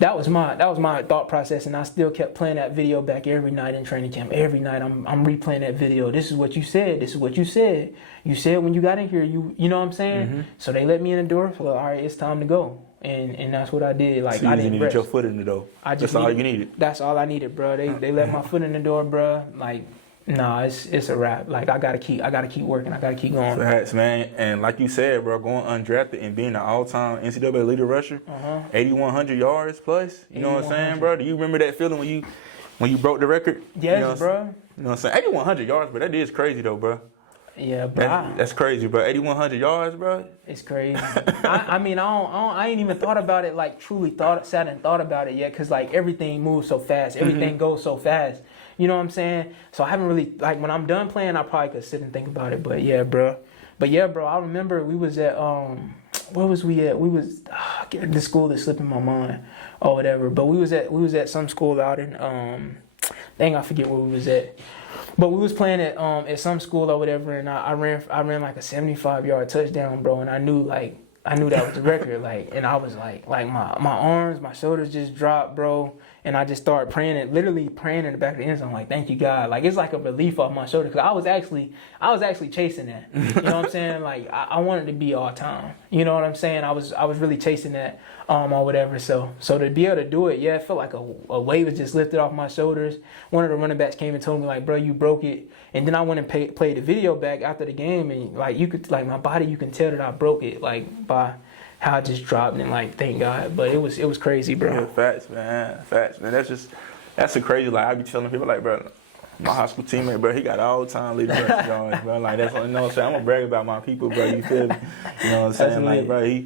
that was my thought process, and I still kept playing that video back every night in training camp. Every night I'm replaying that video. This is what you said. This is what you said. You said when you got in here. You know what I'm saying? Mm-hmm. So they let me in the door. So all right, it's time to go. And that's what I did. Like so you I didn't needed your foot in the door. That's all you needed. That's all I needed, bro. They let my foot in the door, bro. Like. Nah, it's a wrap. Like I gotta keep working. I gotta keep going. Facts, man. And like you said, bro, going undrafted and being an all-time NCAA leader rusher, 8,100 yards plus. You know what I'm saying, bro? Do you remember that feeling when you broke the record? Yes, you know bro. You know what I'm saying? 8,100 yards, but that is crazy though, bro. Yeah, bro. That's crazy, bro. 8,100 yards, bro. It's crazy. I ain't even thought about it. Like truly sat and thought about it yet, cause like everything moves so fast. Everything goes so fast. You know what I'm saying? So I haven't really, like, when I'm done playing, I probably could sit and think about it. But yeah, bro. I remember we was at, where was we at? We was, the school is slipping my mind or whatever. But we was at some school out in, I forget where we was at. But we was playing at some school or whatever, and I ran like a 75-yard touchdown, bro. And I knew that was the record. Like, and I was like my arms, my shoulders just dropped, bro. And I just started literally praying in the back of the end zone, like, thank you, God. Like, it's like a relief off my shoulder, because I was actually chasing that. You know what I'm saying? Like, I wanted to be all time. You know what I'm saying? I was really chasing that, or whatever. So to be able to do it, yeah, it felt like a weight was just lifted off my shoulders. One of the running backs came and told me, like, bro, you broke it. And then I went and played the video back after the game, and like my body, you can tell that I broke it, like by how I just dropped, and like, thank God. But it was crazy, bro. Yeah, facts, man. That's a crazy, like, I be telling people, like, bro, my high school teammate, bro, he got all-time leader rushing yards, bro. Like, that's what, you know what I'm saying? I'm gonna brag about my people, bro, you feel me? You know what I'm saying? Like, bro, he, you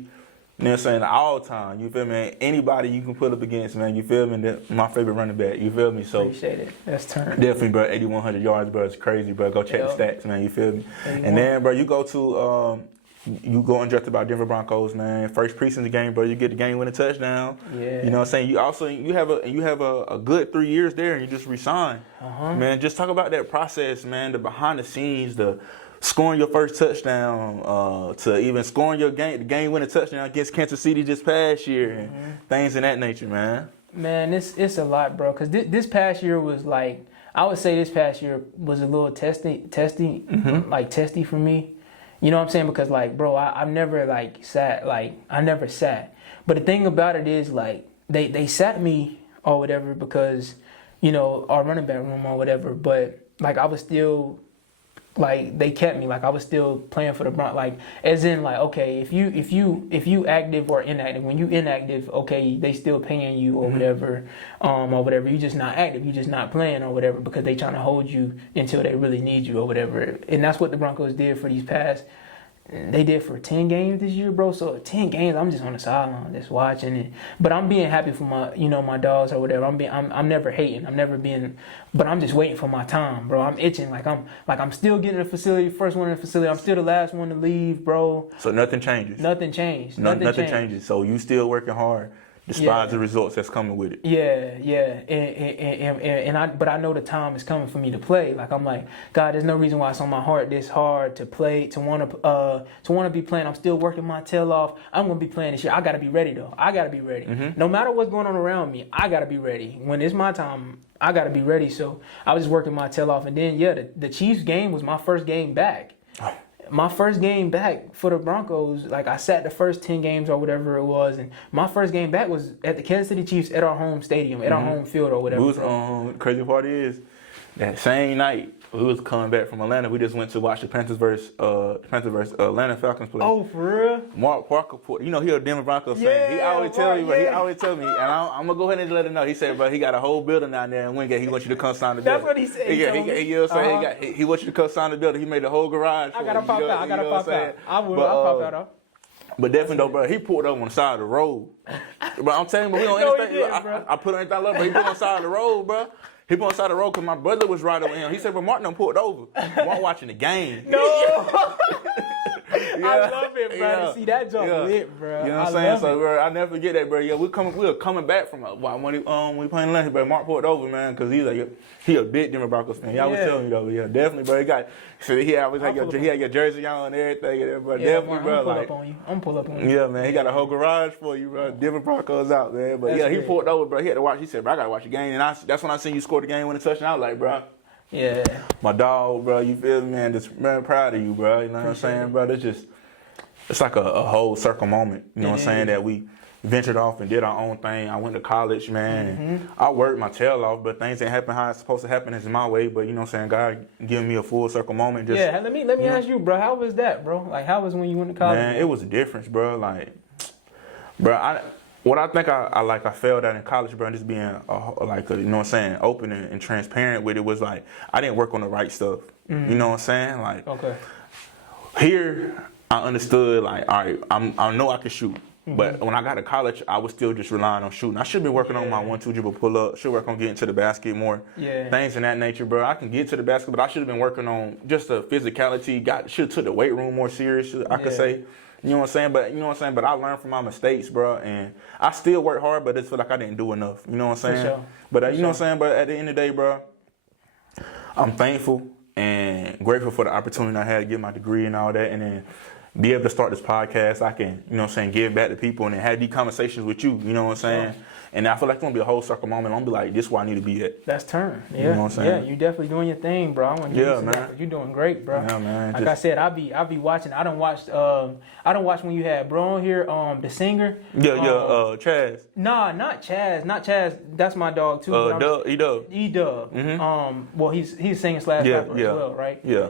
know what I'm saying, all time, you feel me? Anybody you can put up against, man, you feel me? That's my favorite running back, you feel me? So appreciate it. That's turn. Definitely, bro, 8,100 yards, bro, it's crazy, bro. Go check the stats, man, you feel me? 81. And then, bro, you go undrafted by Denver Broncos, man. First preseason game, bro. You get the game-winning touchdown. Yeah. You know what I'm saying? You have a good 3 years there, and you just resign. Man, just talk about that process, man. The behind the scenes, the scoring your first touchdown, to even scoring the game-winning touchdown against Kansas City this past year, and things in that nature, man. Man, it's a lot, bro. Cause this past year was like, I would say this past year was a little testy for me. You know what I'm saying? Because, like, bro, I've never, like, sat. But the thing about it is, like, they sat me or whatever because, you know, our running back room or whatever. But, like, I was still, like, they kept me. Like, I was still playing for the Broncos. Like, as in, like, okay, if you active or inactive, when you inactive, okay, they still paying you or whatever, You just not active. You just not playing or whatever because they trying to hold you until they really need you or whatever. And that's what the Broncos did for these past. They did for 10 games this year, bro. So 10 games, I'm just on the sideline, just watching it. But I'm being happy for my dogs or whatever. I'm never hating. I'm never being, but I'm just waiting for my time, bro. I'm itching. I'm still getting the facility, first one in the facility. I'm still the last one to leave, bro. So nothing changes. Nothing changed. Nothing changes. So you still working hard. Despite the results that's coming with it. Yeah. But I know the time is coming for me to play. Like, I'm like, God, there's no reason why it's on my heart this hard to play, to want to be playing. I'm still working my tail off. I'm going to be playing this year. I got to be ready, though. I got to be ready. No matter what's going on around me, I got to be ready. When it's my time, I got to be ready. So I was just working my tail off. And then, the Chiefs game was my first game back. My first game back for the Broncos, like, I sat the first 10 games or whatever it was, and my first game back was at the Kansas City Chiefs at our home stadium, at our home field or whatever. Crazy part is, that same night, we was coming back from Atlanta. We just went to watch the Panthers versus Atlanta Falcons play. Oh, for real? Mark Parker, he a Denver Broncos fan. He always tell me, He always tell me, and I'm gonna go ahead and let him know. He said, bro, he got a whole building down there in Wingate. He wants you to come sign the building. That's what he said. You know what I'm saying? He wants you to come sign the building. He made the whole garage. I gotta pop out. I will. I'll pop out. But definitely though, bro, he pulled up on the side of the road. But I'm telling you, we don't understand. I put anything up, but he put on the side of the road, bro. He put on the side of the road because my brother was right over him. He said, but Martin done pulled over. Martin watching the game. No. I love it, bro. See that jump lit, bro. You know what I'm saying? So, bro, I never forget that, bro. Yeah, we were coming back from when we playing lunch, bro. Mark pulled over, man, because he a big Denver Broncos fan. Y'all was telling me though, yeah, definitely, bro. He always had your jersey on and everything, bro. Yeah, definitely, bro. I'm gonna pull up on you. Yeah, man. He got a whole garage for you, bro. Denver Broncos out, man. But That's he great. pulled over, bro. He had to watch. He said, bro, I gotta watch the game, and that's when I seen you score the game when the touchdown. I was like, bro. Yeah. My dog, bro, you feel me, man? Just man, proud of you, bro. You know what I'm saying, bro? It's like a whole circle moment. You know what I'm saying? That we ventured off and did our own thing. I went to college, man. And I worked my tail off, but things didn't happen how it's supposed to happen. It's my way, but you know what I'm saying? God giving me a full circle moment. Let me ask you, bro. How was that, bro? Like, how was when you went to college? Man, it was a difference, bro. Like, bro, what I think I failed at in college, bro, just being you know what I'm saying, open and transparent with it was like I didn't work on the right stuff. You know what I'm saying? Like, okay. Here I understood like, all right, I know I can shoot. But when I got to college, I was still just relying on shooting. I should be working on my 1-2 dribble pull up. Should work on getting to the basket more. Yeah. Things in that nature, bro. I can get to the basket, but I should have been working on just the physicality. Should have took the weight room more serious. I could say. You know what I'm saying? But I learned from my mistakes, bro. And I still work hard, but it's feel like I didn't do enough. You know what I'm saying? For sure. But you know what I'm saying? But at the end of the day, bro, I'm thankful and grateful for the opportunity I had to get my degree and all that, and then be able to start this podcast. I can, you know what I'm saying, give back to people and then have these conversations with you. You know what I'm saying? And I feel like it's going to be a whole circle moment. I'm going to be like, this is where I need to be at. That's turn. Yeah. You know what I'm saying? Yeah, you definitely doing your thing, bro. I want to give you some effort. You're doing great, bro. Yeah, man. Like I said, I be watching. I don't watch when you had bro on here, the singer. Chaz. Nah, not Chaz. Not Chaz. That's my dog too. E-Dub. E-Dub. Well, he's singing / rapper as well, right? Yeah.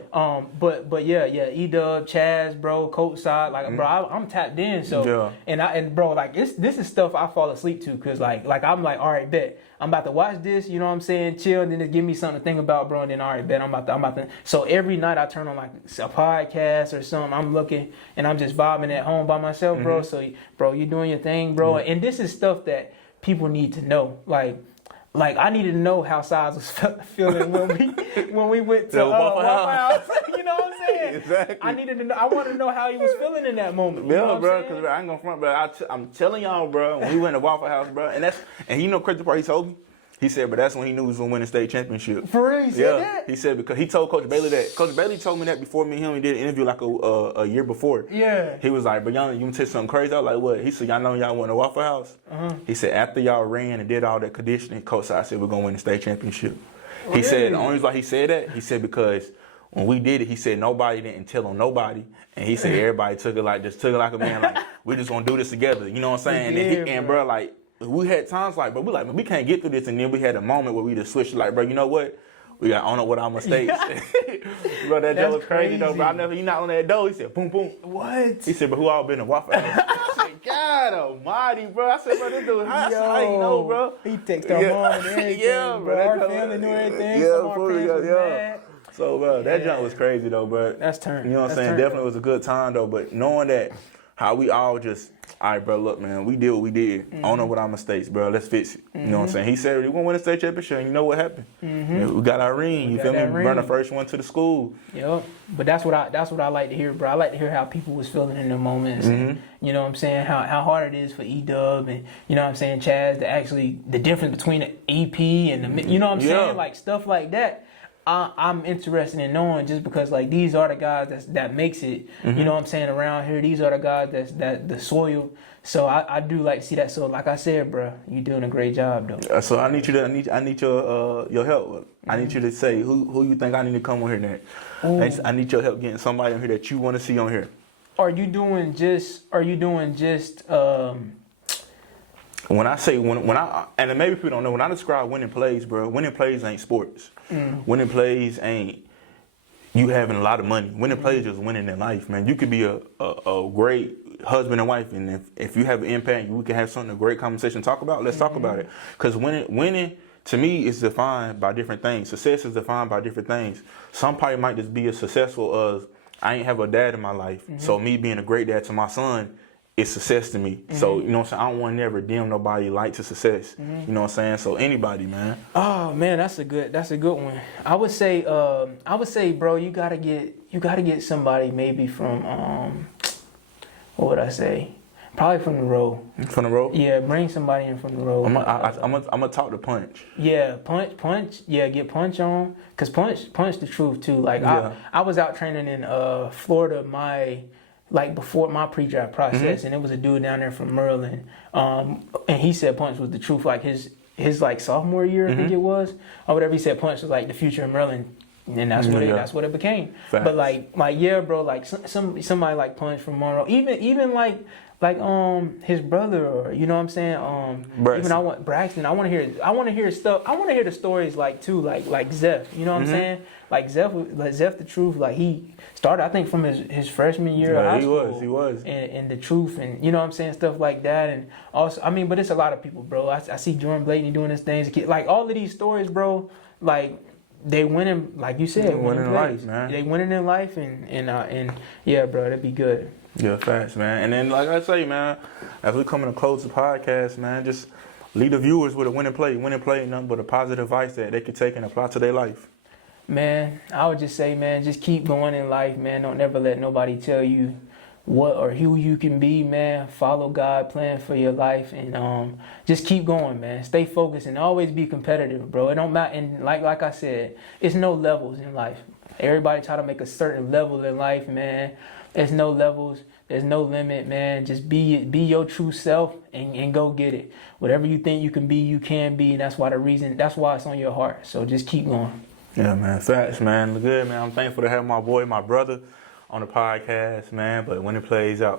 But E-Dub, Chaz, bro, coach side, like bro, I'm tapped in. So and bro, like this is stuff I fall asleep to because like I'm like, all right, bet I'm about to watch this. You know what I'm saying? Chill, and then just give me something to think about, bro. And then all right, bet I'm about to. So every night I turn on like a podcast or something. I'm looking and I'm just vibing at home by myself, bro. So bro, you doing your thing, bro. And this is stuff that people need to know, Like I needed to know how Size was feeling when we went to Waffle House. You know what I'm saying? Exactly. I needed to know. I wanted to know how he was feeling in that moment. You know bro, because I ain't gonna front, bro. I'm telling y'all, bro. When we went to Waffle House, bro, and you know, crazy part he told me. He said, but that's when he knew he was gonna win the state championship. For real, he said that? He said because he told Coach Bailey that. Coach Bailey told me that before me and him. He did an interview like a year before. Yeah. He was like, but y'all, you can tell something crazy. I was like, what? He said, y'all know y'all went to Waffle House. He said after y'all ran and did all that conditioning, Coach said we're gonna win the state championship. He said the only reason why he said that, he said because when we did it, he said nobody didn't tell on nobody, and he said everybody took it like a man, like we just gonna do this together. You know what I'm saying? And bro, like. We had times like, bro, we can't get through this, and then we had a moment where we just switched, like, bro, you know what? We got to own up with our mistakes. Bro, that joke was crazy, though, bro. He knocked on that door, he said, boom, boom. What? He said, but who all been to Waffle House? I said, God almighty, bro. I said, bro, this dude, how you know, bro? He texted our mom and everything, bro. Our family knew everything. Some of our friends was mad. So, bro, that junk was crazy, though, bro. That's turn. You know what I'm saying? Definitely was a good time, though, but knowing that, how we all just, all right, bro, look, man, we did what we did. Own up with our mistakes, bro. Let's fix it. You know what I'm saying? He said, we're going to win a state championship, and you know what happened? We got our ring. You feel me? We brought the first one to the school. Yep. But that's what I like to hear, bro. I like to hear how people was feeling in the moments. And, you know what I'm saying? How hard it is for E-Dub and, you know what I'm saying, Chaz, to actually, the difference between the EP and the, you know what I'm saying? Like, stuff like that. I'm interested in knowing just because like these are the guys that makes it, you know what I'm saying, around here. These are the guys that the soil. So I do like to see that. So like I said, bro, you doing a great job though. So I need your help. I need you to say who you think I need to come on here next. I need your help getting somebody on here that you want to see on here. Are you doing just when I say when I and maybe people don't know, when I describe winning plays, bro, winning plays ain't sports. Winning plays ain't you having a lot of money. Winning plays is winning in life, man. You could be a great husband and wife, and if you have an impact, we can have something, a great conversation to talk about. Let's talk about it. Because winning to me is defined by different things. Success is defined by different things. Some probably might just be as successful as I ain't have a dad in my life, so me being a great dad to my son is success to me. So, you know what I'm saying? I don't want to never dim nobody light to success. You know what I'm saying? So anybody, man. Oh man, that's a good one. I would say, bro, you gotta get somebody maybe from what would I say? Probably from the road. From the road? Yeah, bring somebody in from the road. I'm gonna talk to Punch. Yeah, punch. Yeah, get Punch on, cause punch the truth too. Like Yeah. I was out training in Florida before my pre-draft process, and it was a dude down there from Maryland, and he said Punch was the truth. Like his like sophomore year, I think it was, or whatever. He said Punch was like the future of Maryland. And that's what it became. Facts. But like yeah, bro, like somebody like Punch from Monroe, even like his brother, or you know what I'm saying, even Braxton. I want to hear stuff. I want to hear the stories like Zeph. You know what I'm saying? Like Zeph the truth. Like he started, I think, from his freshman year of high school. He was. And the truth, and you know what I'm saying, stuff like that. And also, I mean, but it's a lot of people, bro. I see Jordan Blaney doing his things. Like all of these stories, bro. Like. They winning, like you said, winning in life, man. They winning in life, and yeah, bro, that'd be good. Yeah, facts, man. And then, like I say, man, as we coming to close the podcast, man, just lead the viewers with a winning play. Winning play, nothing but a positive advice that they can take and apply to their life. Man, I would just say, man, just keep going in life, man. Don't never let nobody tell you what or who you can be, man. Follow God plan for your life, and just keep going, man. Stay focused and always be competitive, bro. It don't matter. And like I said, it's no levels in life. Everybody try to make a certain level in life, man. There's no levels. There's no limit, man. Just be your true self and go get it. Whatever you think you can be, you can be, and that's why it's on your heart. So just keep going. Yeah, man. Facts, man. Look good, man. I'm thankful to have my boy, my brother, on the podcast, man. But when it plays out.